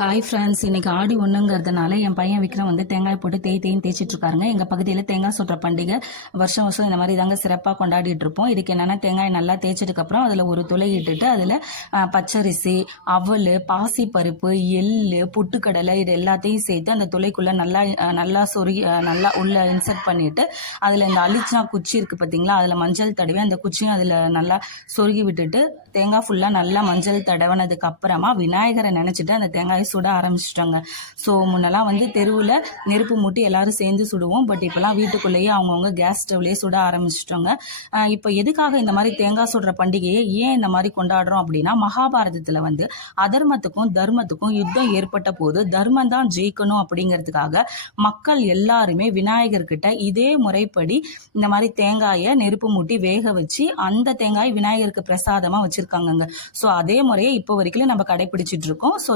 Hi friends, இன்னைக்கு ஆடி ஒன்றுங்கிறதுனால என் பையன் விக்ரம் வந்து தேங்காய் போட்டு தேய்ன்னு தேய்ச்சிட்டு இருக்காருங்க. எங்கள் பகுதியில் தேங்காய் சுடுற பண்டிகை வருஷம் வருஷம் இந்த மாதிரி தாங்க சிறப்பாக கொண்டாடிட்டு இருப்போம். இதுக்கு என்னென்னா, தேங்காய் நல்லா தேய்ச்சதுக்கப்புறம் அதில் ஒரு துளை இட்டுட்டு அதில் பச்சரிசி, அவல், பாசிப்பருப்பு, எள்ளு, பொட்டுக்கடலை இது எல்லாத்தையும் சேர்த்து அந்த துளைக்குள்ளே நல்லா சொருகி நல்லா உள்ளே இன்சர்ட் பண்ணிவிட்டு அதில் இந்த அலிச்சா குச்சி இருக்குது பார்த்தீங்களா, அதில் மஞ்சள் தடவி அந்த குச்சியும் அதில் நல்லா சொருகி விட்டுட்டு தேங்காய் ஃபுல்லாக நல்லா மஞ்சள் தடவினதுக்கு அப்புறமா விநாயகரை நினச்சிட்டு அந்த தேங்காயை சுட ஆரம்பிச்சிட்டாங்க. ஸோ முன்னெல்லாம் வந்து தெருவில் நெருப்பு மூட்டி எல்லாரும் சேர்ந்து சுடுவோம். பட் இப்போலாம் வீட்டுக்குள்ளேயே அவங்கவுங்க கேஸ் ஸ்டவ்லேயே சுட ஆரம்பிச்சிட்டாங்க. இப்போ எதுக்காக இந்த மாதிரி தேங்காய் சுடுற பண்டிகையை ஏன் இந்த மாதிரி கொண்டாடுறோம் அப்படின்னா, மகாபாரதத்தில் வந்து அதர்மத்துக்கும் தர்மத்துக்கும் யுத்தம் ஏற்பட்ட போது தர்மம் தான் ஜெயிக்கணும் அப்படிங்கிறதுக்காக மக்கள் எல்லாருமே விநாயகர்கிட்ட இதே முறைப்படி இந்த மாதிரி தேங்காயை நெருப்பு மூட்டி வேக வச்சு அந்த தேங்காய் விநாயகருக்கு பிரசாதமாக வச்சுருக்காங்கங்க. ஸோ அதே முறையை இப்போ வரைக்கும் நம்ம கடைபிடிச்சிட்டு இருக்கோம். ஸோ